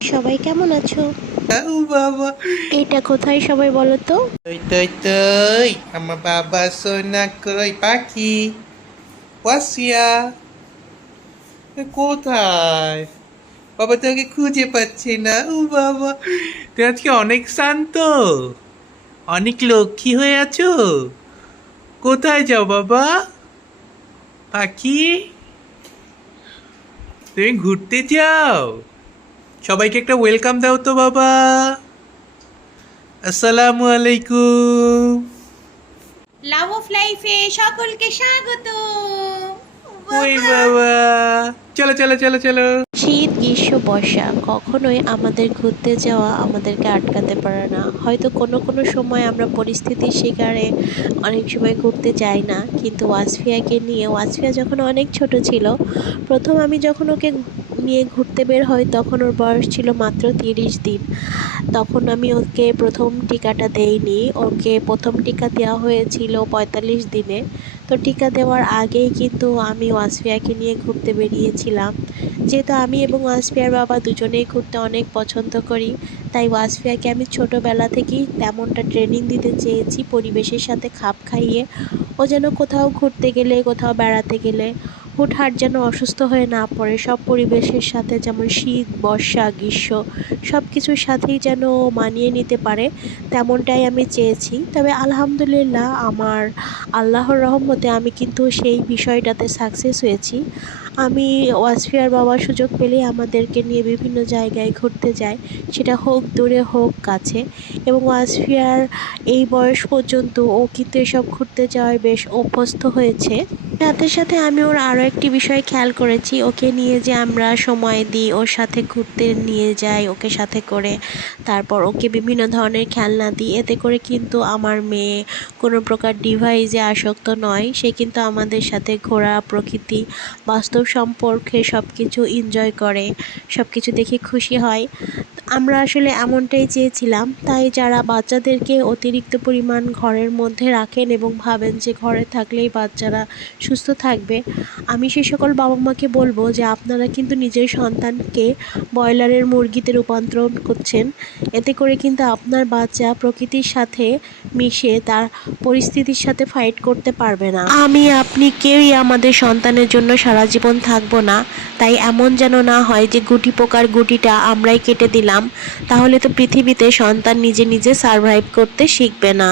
সবাই কেমন আছো? ও বাবা। এটা কোথায় সবাই বলো তো? আমার বাবা সোনা কই পাখি। এ কোথায়? বাবা তোকে খুঁজে পাচ্ছি না। ও বাবা তুই আজকে অনেক শান্ত। অনেক লক্ষ্মী হয়ে আছো। কোথায় যাও বাবা? পাখি? তুমি ঘুরতে যাও? সবাইকে একটা ওয়েলকাম দাও তো বাবা। আসসালামু আলাইকুম। লাভ অফ লাইফে সকলকে স্বাগত। ওই বাবা। চলো চলো চলো চলো। শীত গ্রীষ্ম বর্ষা কখনোই আমাদের ঘুরতে যাওয়া আমাদেরকে আটকাতে পারে না। হয়তো কোনো কোনো সময় আমরা পরিস্থিতির শিকারে অনেক সময় ঘুরতে যাই না কিন্তু ওয়াসফিয়াকে নিয়ে ওয়াসফিয়া যখন অনেক ছোট ছিল প্রথম আমি যখন ওকে নিয়ে ঘুরতে বের হই তখন ওর বয়স ছিল মাত্র তিরিশ দিন। তখন আমি ওকে প্রথম টিকাটা দেইনি। ওকে প্রথম টিকা দেওয়া হয়েছিল পঁয়তাল্লিশ দিনে। তো টিকা দেওয়ার আগেই কিন্তু আমি ওয়াসফিয়াকে নিয়ে ঘুরতে বেরিয়েছিলাম। যেহেতু আমি এবং ওয়াসফিয়ার বাবা দুজনেই ঘুরতে অনেক পছন্দ করি, তাই ওয়াসফিয়াকে আমি ছোটোবেলা থেকেই তেমনটা ট্রেনিং দিতে চেয়েছি পরিবেশের সাথে খাপ খাইয়ে। ও যেন কোথাও ঘুরতে গেলে, কোথাও বেড়াতে গেলে হুটহাট যেন অসুস্থ হয়ে না পড়ে, সব পরিবেশের সাথে যেমন শীত, বর্ষা, গ্রীষ্ম সব কিছুর সাথেই যেন মানিয়ে নিতে পারে, তেমনটাই আমি চেয়েছি। তবে আলহামদুলিল্লাহ, আমার আল্লাহর রহমতে আমি কিন্তু সেই বিষয়টাতে সাকসেস হয়েছি। আমি ওয়াসফিয়ার বাবার সুযোগ পেলেই আমাদেরকে নিয়ে বিভিন্ন জায়গায় ঘুরতে যায় সেটা হোক দূরে হোক কাছে। এবং ওয়াসফিয়ার এই বয়স পর্যন্ত ও কিন্তু এসব ঘুরতে যাওয়ায় বেশ অভ্যস্ত হয়েছে। সাথে সাথে আমি ওর আরও একটি বিষয় খেয়াল করেছি। ওকে নিয়ে যে আমরা সময় দিই, ওর সাথে ঘুরতে নিয়ে যাই, ওকে সাথে করে তারপর ওকে বিভিন্ন ধরনের খেলনা দিই। এতে করে কিন্তু আমার মেয়ে কোনো প্রকার ডিভাইসে আসক্ত নয়, সে কিন্তু আমাদের সাথে ঘোরা প্রকৃতি, বাস্তব সম্পর্কে সব কিছু এনজয় করে। সব কিছু দেখে খুশি হয়। আমরা আসলে এমনটাই চেয়েছিলাম, তাই যারা বাচ্চাদেরকে অতিরিক্ত পরিমাণ ঘরের মধ্যে রাখেন এবং ভাবেন যে ঘরে থাকলেই বাচ্চারা সুস্থ থাকবে, আমি সে সকল বাবা মাকে বলব যে আপনারা কিন্তু নিজের সন্তানকে ব্রয়লারের মুরগিতে রূপান্তরণ করছেন। এতে করে কিন্তু আপনার বাচ্চা প্রকৃতির সাথে মিশে তার পরিস্থিতির সাথে ফাইট করতে পারবে না। আমি, আপনি কেউই আমাদের সন্তানের জন্য সারা জীবন থাকব না, তাই এমন যেন না হয় যে গুটি পোকার গুটিটা আমরাই কেটে দিলাম। তাহলে তো পৃথিবীতে সন্তান নিজে নিজে সারভাইভ করতে শিখবে না।